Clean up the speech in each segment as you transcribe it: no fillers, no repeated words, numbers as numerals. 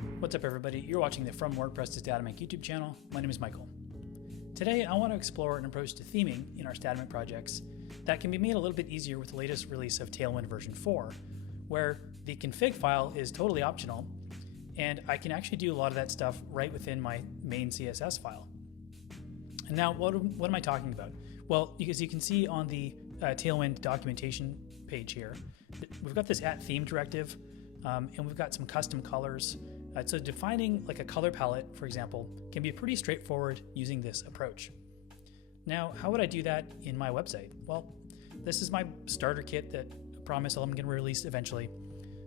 What's up everybody, you're watching the From WordPress to Statamic YouTube channel. My name is Michael. Today I want to explore an approach to theming in our Statamic projects that can be made a little bit easier with the latest release of Tailwind version 4, where the config file is totally optional and I can actually do a lot of that stuff right within my main CSS file. And now what am I talking about? Well, as you can see on the Tailwind documentation page here, we've got this @theme directive and we've got some custom colors. So defining like a color palette, for example, can be pretty straightforward using this approach. Now, how would I do that in my website? Well, this is my starter kit that I promise I'm going to release eventually.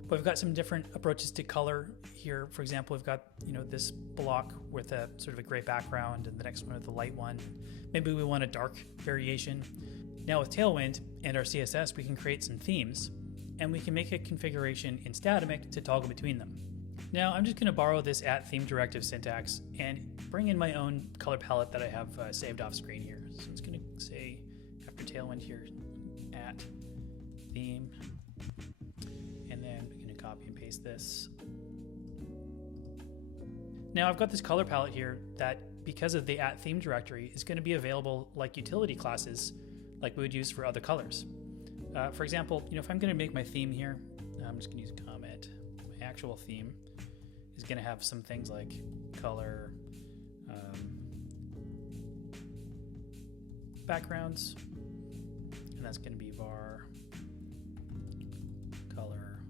But we've got some different approaches to color here. For example, we've got this block with a sort of a gray background, and the next one with a light one. Maybe we want a dark variation. Now with Tailwind and our CSS, we can create some themes, and we can make a configuration in Statamic to toggle between them. Now I'm just going to borrow this @theme directive syntax and bring in my own color palette that I have saved off screen here. So it's going to say after Tailwind here @theme, and then we're going to copy and paste this. Now I've got this color palette here that, because of the @theme directory, is going to be available like utility classes like we would use for other colors. For example, if I'm going to make my theme here, I'm just going to use a comment. My actual theme is going to have some things like color backgrounds, and that's going to be var color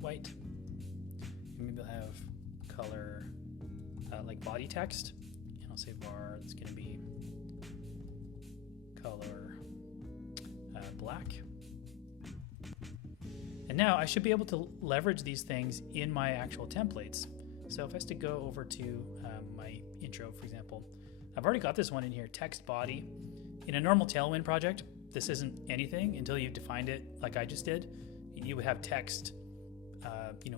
white. And maybe I'll have color like body text, and I'll say var, that's going to be color black. And now I should be able to leverage these things in my actual templates. So if I was to go over to my intro, for example, I've already got this one in here, text body. In a normal Tailwind project, this isn't anything until you've defined it like I just did. You would have text,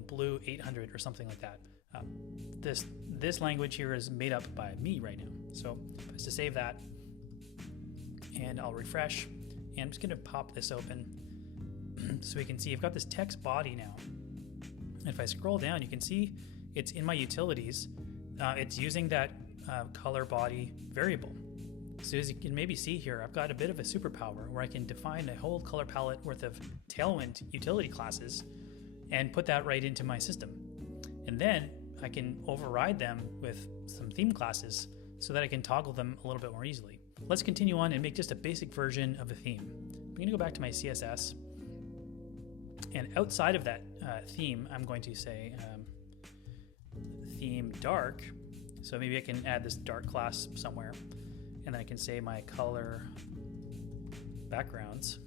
blue 800 or something like that. This language here is made up by me right now. So if I was to save that, and I'll refresh, and I'm just going to pop this open so we can see I've got this text body now. And if I scroll down, you can see it's in my utilities. It's using that color body variable. So as you can maybe see here, I've got a bit of a superpower where I can define a whole color palette worth of Tailwind utility classes and put that right into my system. And then I can override them with some theme classes so that I can toggle them a little bit more easily. Let's continue on and make just a basic version of a theme. I'm going to go back to my CSS, and outside of that theme, I'm going to say theme dark. So maybe I can add this dark class somewhere, and then I can say my color backgrounds.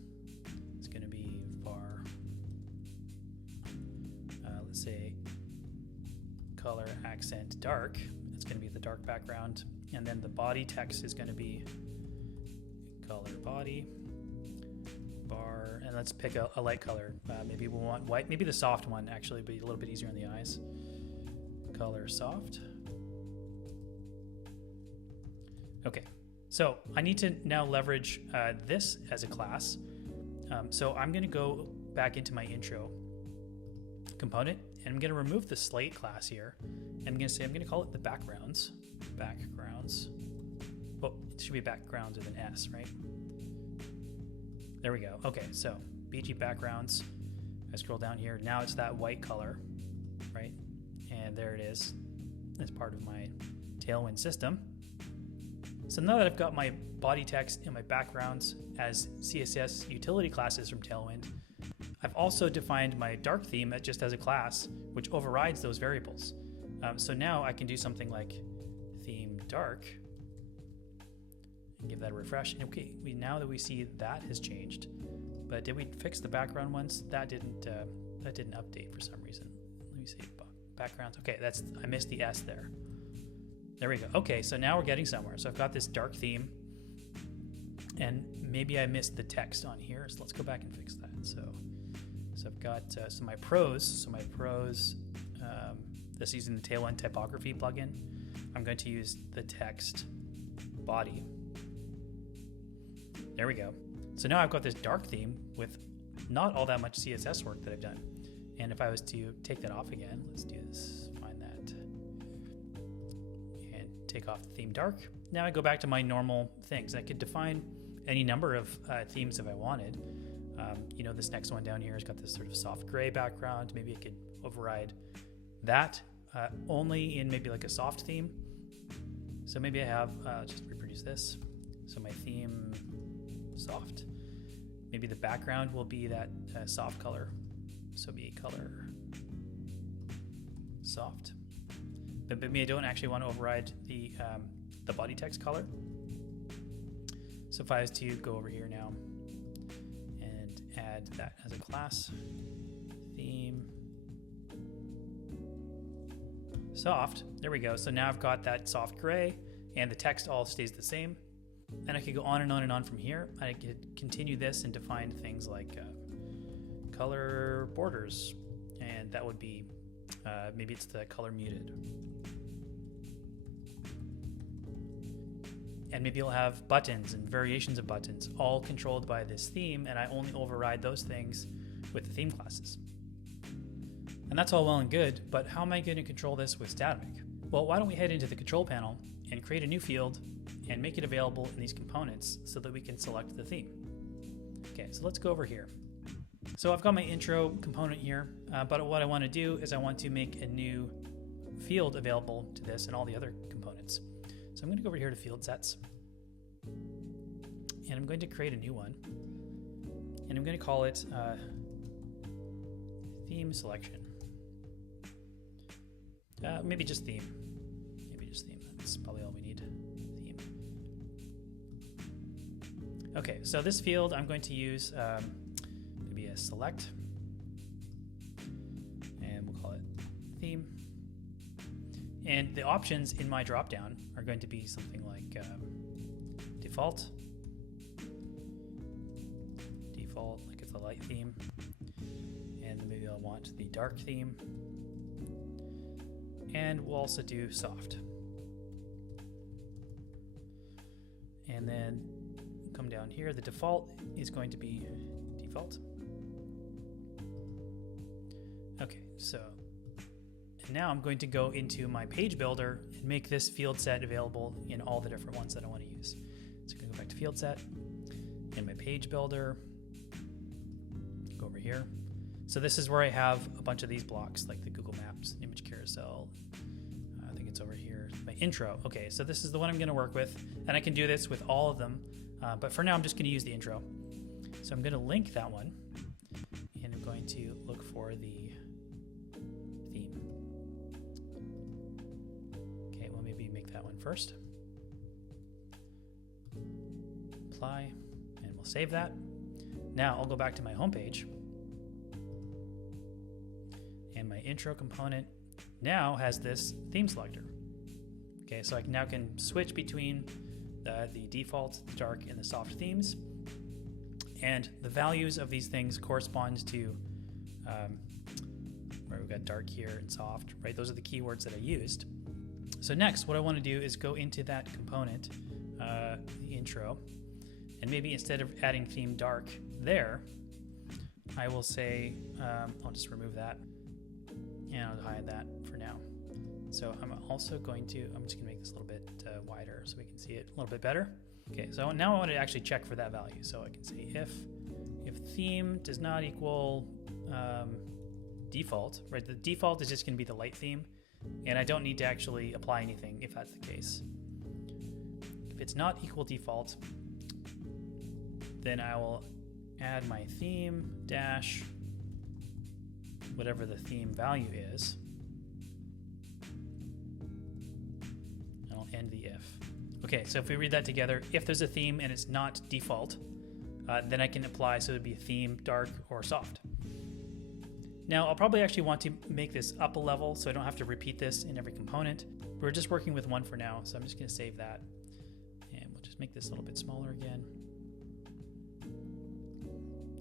It's going to be var, let's say color accent dark. It's going to be the dark background. And then the body text is going to be color body bar, and let's pick a light color. Maybe we want white. Maybe the soft one actually be a little bit easier on the eyes. Color soft. Okay, so I need to now leverage this as a class. So I'm going to go back into my intro component, and I'm going to remove the slate class here. And I'm going to say I'm going to call it the backgrounds. Backgrounds. Oh, it should be backgrounds with an S, right? There we go. Okay, so BG backgrounds. I scroll down here. Now it's that white color, right? And there it is. It's part of my Tailwind system. So now that I've got my body text and my backgrounds as CSS utility classes from Tailwind, I've also defined my dark theme just as a class, which overrides those variables. So now I can do something like theme dark and give that a refresh. And okay, now that we see that has changed, but did we fix the background ones? That didn't update for some reason. Let me see, backgrounds. Okay, I missed the S there. There we go. Okay, so now we're getting somewhere. So I've got this dark theme, and maybe I missed the text on here. So let's go back and fix that. So I've got my pros. This using the Tailwind typography plugin. I'm going to use the text body. There we go. So now I've got this dark theme with not all that much CSS work that I've done. And if I was to take that off again, let's do this take off the theme dark. Now I go back to my normal things. I could define any number of themes if I wanted. You know, this next one down here has got this sort of soft gray background. Maybe I could override that only in maybe like a soft theme. So maybe I have, just reproduce this. So my theme, soft. Maybe the background will be that soft color. So be color soft. But maybe I don't actually want to override the body text color. So if I was to go over here now and add that as a class, theme, soft, there we go. So now I've got that soft gray and the text all stays the same. And I could go on and on and on from here. I could continue this and define things like color borders. And that would be, maybe it's the color muted. And maybe you'll have buttons and variations of buttons all controlled by this theme, and I only override those things with the theme classes. And that's all well and good, but how am I going to control this with Statamic? Well, why don't we head into the control panel and create a new field and make it available in these components so that we can select the theme. Okay, so let's go over here. So I've got my intro component here, but what I want to do is I want to make a new field available to this and all the other components. So I'm going to go over here to field sets, and I'm going to create a new one, and I'm going to call it theme selection. Maybe just theme. Maybe just theme. That's probably all we need. Theme. Okay, so this field I'm going to use maybe a select, and we'll call it theme. And the options in my dropdown are going to be something like default, like it's a light theme, and maybe I'll want the dark theme, and we'll also do soft. And then come down here, the default is going to be default. Okay, so now I'm going to go into my page builder and make this field set available in all the different ones that I want to use. So I'm going to go back to field set, in my page builder, go over here. So this is where I have a bunch of these blocks like the Google Maps, image carousel. I think it's over here, my intro. Okay, so this is the one I'm going to work with, and I can do this with all of them. But for now, I'm just going to use the intro. So I'm going to link that one, and I'm going to look for the theme. Okay, well, maybe make that one first. Apply, and we'll save that. Now I'll go back to my home page, and my intro component now has this theme selector. Okay, so I now can switch between the default, the dark, and the soft themes, and the values of these things correspond to where we've got dark here and soft, right? Those are the keywords that I used. So next, what I want to do is go into that component, the intro, and maybe instead of adding theme dark there, I will say, I'll just remove that, and I'll hide that for now. So I'm also going to, I'm just gonna make this a little bit wider so we can see it a little bit better. Okay, so now I want to actually check for that value. So I can say if theme does not equal default, right? The default is just gonna be the light theme, and I don't need to actually apply anything if that's the case. If it's not equal default, then I will add my theme dash whatever the theme value is. And I'll end the if. Okay, so if we read that together, if there's a theme and it's not default, then I can apply, so it'd be a theme, dark, or soft. Now, I'll probably actually want to make this up a level so I don't have to repeat this in every component. We're just working with one for now, so I'm just gonna save that. And we'll just make this a little bit smaller again.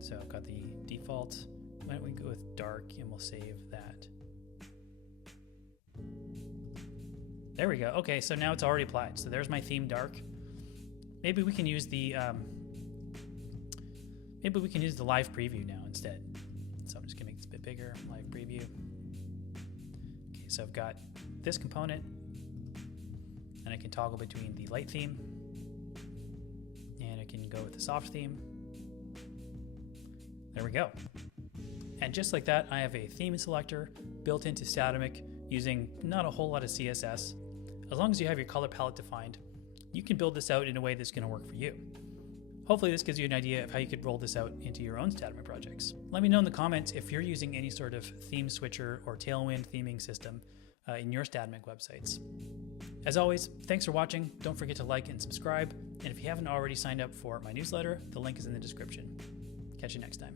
So I've got the default. Why don't we go with dark and we'll save that. There we go. Okay, so now it's already applied. So there's my theme dark. Maybe we can use the live preview now instead. So I'm just gonna make this a bit bigger, live preview. Okay, so I've got this component. And I can toggle between the light theme, and I can go with the soft theme. There we go. And just like that, I have a theme selector built into Statamic using not a whole lot of CSS. As long as you have your color palette defined, you can build this out in a way that's going to work for you. Hopefully this gives you an idea of how you could roll this out into your own Statamic projects. Let me know in the comments if you're using any sort of theme switcher or Tailwind theming system in your Statamic websites. As always, thanks for watching. Don't forget to like and subscribe. And if you haven't already signed up for my newsletter, the link is in the description. Catch you next time.